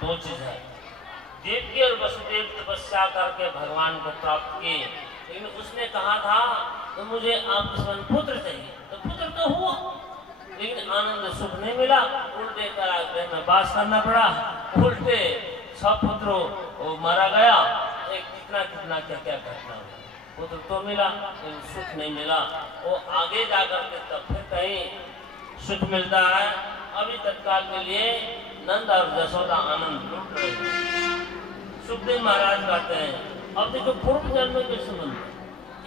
दो चीज है, देवकी और वसुदेव तपस्या करके भगवान को प्राप्त किए, लेकिन उसने कहा था तो मुझे आप समान पुत्र चाहिए, तो पुत्र तो हुआ, लेकिन आनंद सुख नहीं मिला, उल्टे कारागृह में वास करना पड़ा, उल्टे सब पुत्रों वो मारा गया, एक कितना कितना क्या क्या करना हुआ, पुत्र तो मिला लेकिन सुख नहीं मिला, वो आगे जाकर के तब फिर कहीं सुख मिलता है। अभी तत्काल के लिए नंद और यशोदा आनंद लूट रहे हैं। सुखदेव महाराज कहते हैं अब देखो पूर्व जन्म के संबंध,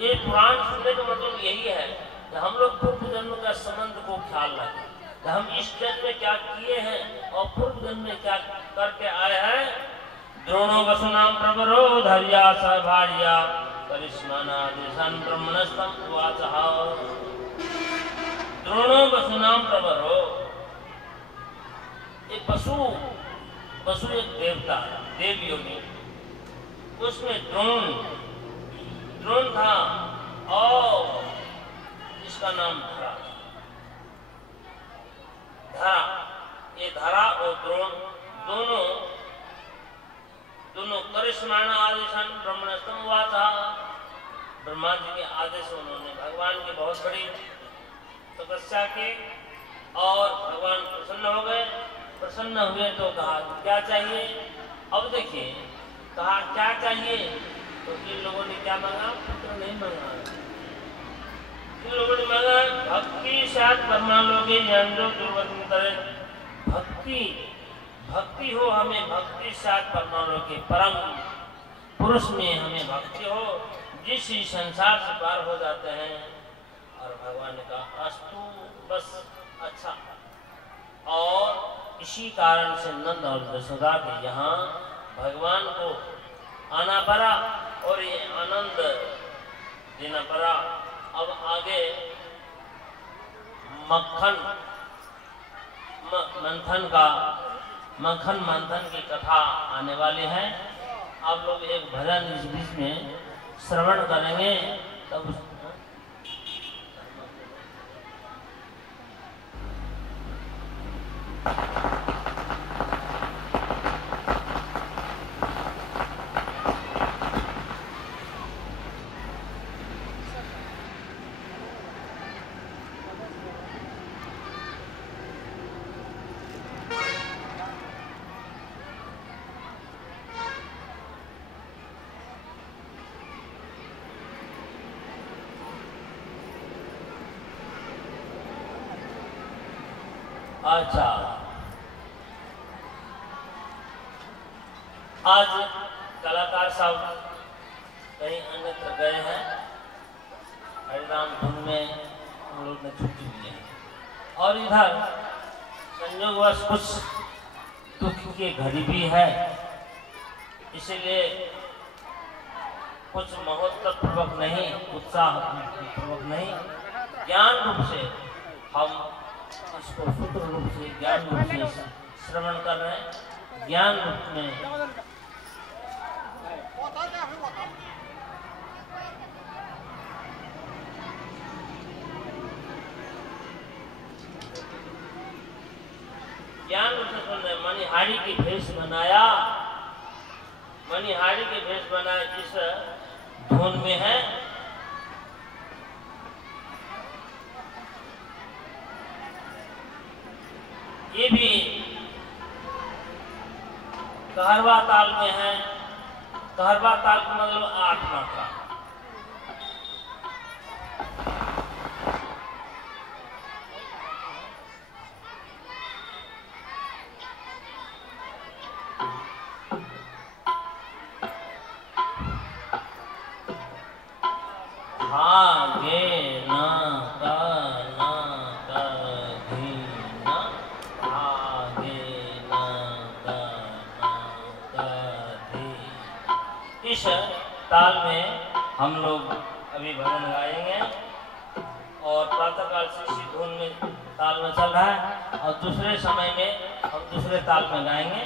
ये पुराण सुनने का मतलब यही है कि हम लोग पूर्व जन्म का संबंध को ख्याल रखें कि हम इस जन्म में क्या किए हैं और पूर्व जन्म में क्या करके आए हैं। द्रोणो वसुनाम प्रवरो धैर्या सहभार्या करिष्मानादेशान ब्रह्मणस्तम उवाचः। द्रोणो वसुनाम प्रवरो, ये वसु एक देवता देव योनि, उसमें द्रोण था और इसका नाम धरा, ये धरा और द्रोण दोनों करिष्माण आदेशान ब्रह्मणस्तम हुआ था। ब्रह्मा जी के आदेश उन्होंने भगवान की बहुत बड़ी तपस्या की और भगवान प्रसन्न हो गए। प्रसन्न हुए तो कहा क्या चाहिए, अब देखिए कहा क्या चाहिए, तो इन लोगों ने क्या मांगा, पुत्र नहीं मांगा, इन लोगों ने मांगा भक्ति साथ परमालोके ज्ञानो दुर्वतन करे, भक्ति हो हमें, भक्ति साथ परमालोके परम पुरुष में हमें भक्ति हो, जिस संसार से पार हो जाते हैं। और भगवान ने कहा अस्तु, बस अच्छा। और इसी कारण से नंद और यशोदा के यहाँ भगवान को आना पड़ा और ये आनंद देना पड़ा। अब आगे मक्खन मंथन की कथा आने वाली है। आप लोग एक भजन इस बीच में श्रवण करेंगे तब अच्छा। आज कलाकार साहब कहीं अन्यत्र गए हैं, हरिराम धुन में हम लोग ने छुट्टी ली है और इधर संयोगवश कुछ दुख की घड़ी भी है, इसीलिए कुछ महोत्सव पूर्वक नहीं, उत्साह पूर्वक नहीं, ज्ञान रूप से हम इसको सूत्र रूप से ज्ञान रूप से श्रवण कर रहे हैं। ज्ञान रूप में सुन रहे। मणिहारी की भेष बनाया, मणिहारी की भेष बनाया इस धुन में है। ये भी कहरवा ताल में है। कहरवा ताल का मतलब 8 मात्रा। इस ताल में हम लोग अभी भजन गाएंगे और प्रातःकाल से इसी धुन में ताल में चल रहा है और दूसरे समय में हम दूसरे ताल में गाएंगे।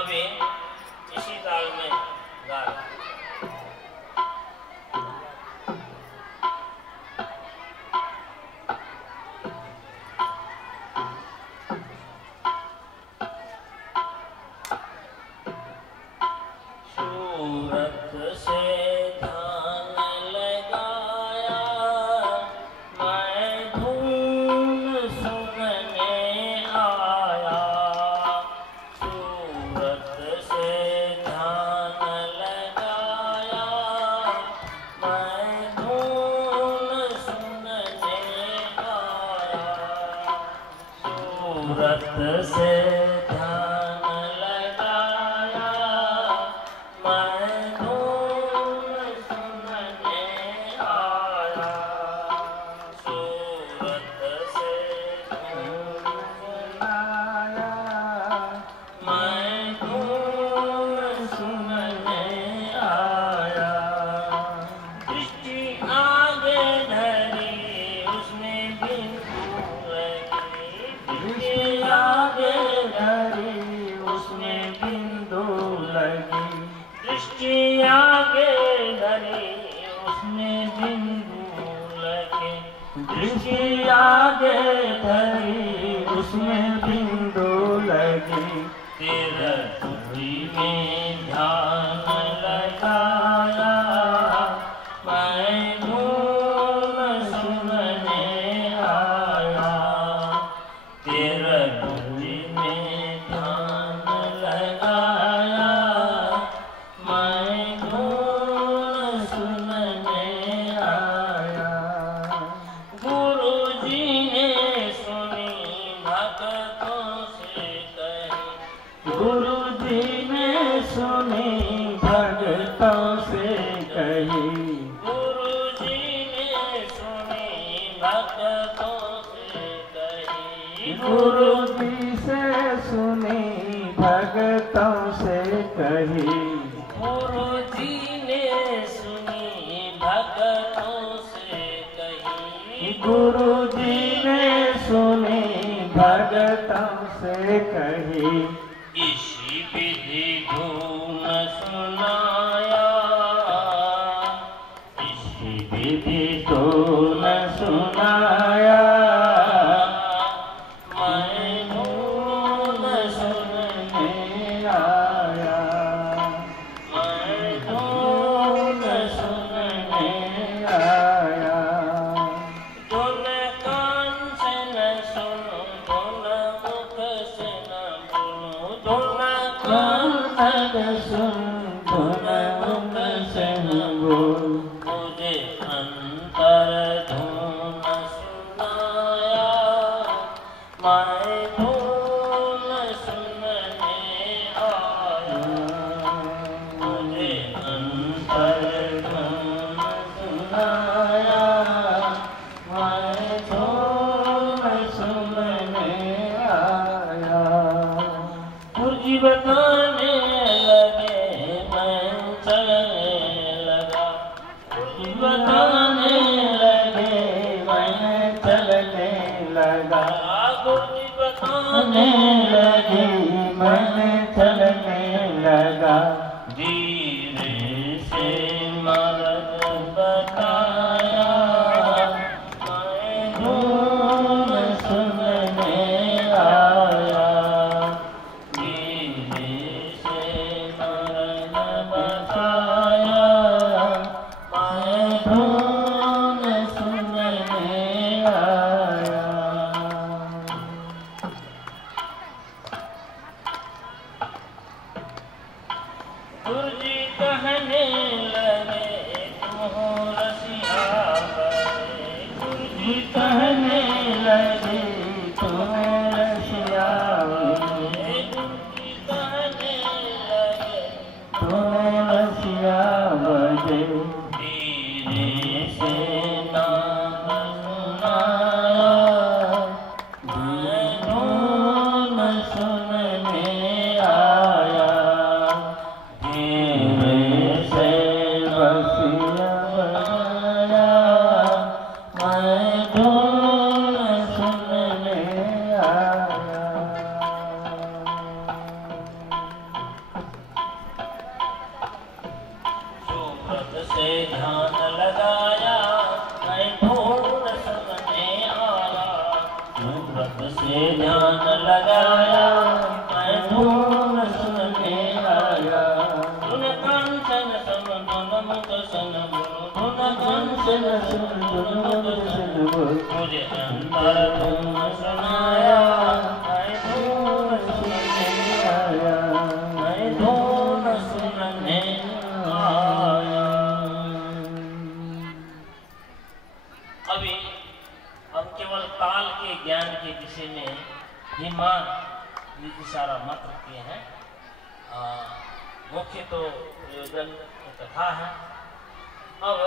अभी इसी ताल में गा रहे हैं। सृष्टि आगे धरी उसमें बिंदु लगी, तेरा तुझी में ध्यान लगाया, मैं धून सुनने आया। तेरा तुझी में ध्यान लगाया, मैं धून सुनने आया। गुरु जी ने सुनी भक्तों से कही, गुरु जी ने सुनी भक्तों से कही, गुरु जी ने सुनी भक्तों से कही। गुरु जी से सुनी भक्तों से कही, गुरु जी ने सुनी भक्तों से कही। गुरु जी ने सुनी भक्तों से कही। इसी विधि धून सुनाया, इसी विधि तो न सुनाया, मैं धून सुनने आया, मैं धून सुनने आया। धुन कान से न सुनो, धुन मुख से न बोलो, धुन कान सुन धुन मुख से बोल, मुझे अंतर धुन सुनाया, मैं धुन सुनने आया। मुझे अंतर धुन सुनाया, मैं धुन सुनने आया। गुरुजी बताने लगे, मैं चलने लगा। गुरुजी बताने लगे, मैं चलने लगा, गुरुजी चलने बताने लगी, मैं चलने लगा। धीरे से मर्द बताया, मैं धून सुनने आया। धीरे से मर्द बताया, मैं धून सुनने आया। गुरुजी कहने लगे, तुम हो रसिया बड़े। गुरुजी कहने लगे तुम रसिया बड़े, गुरुजी कहने लगे, तुम रसिया बड़े। धीरे से नाम सुनाया, मैं धून सुनने आया। धीरे से बसिया बजाया, मैं धुन सुनने आया। सुव्रत से ध्यान लगाया, मैं धून सुनने आया। सुव्रत से ध्यान लगाया, मैं धून सुनने आया। धुन कंचन सुन, धुन मुख सुन, धुन कंचन सुन, धुन मुख सुन। मुझे अंतर धुन सुनाया, मैं धून सुनने आया। मैं धून सुनने आया। अभी हम केवल ताल के ज्ञान के विषय में ही इशारा मात्र किए हैं। मुख्य तो प्रयोजन कथा है। अब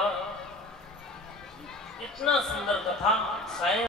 इतना सुंदर कथा स्वयं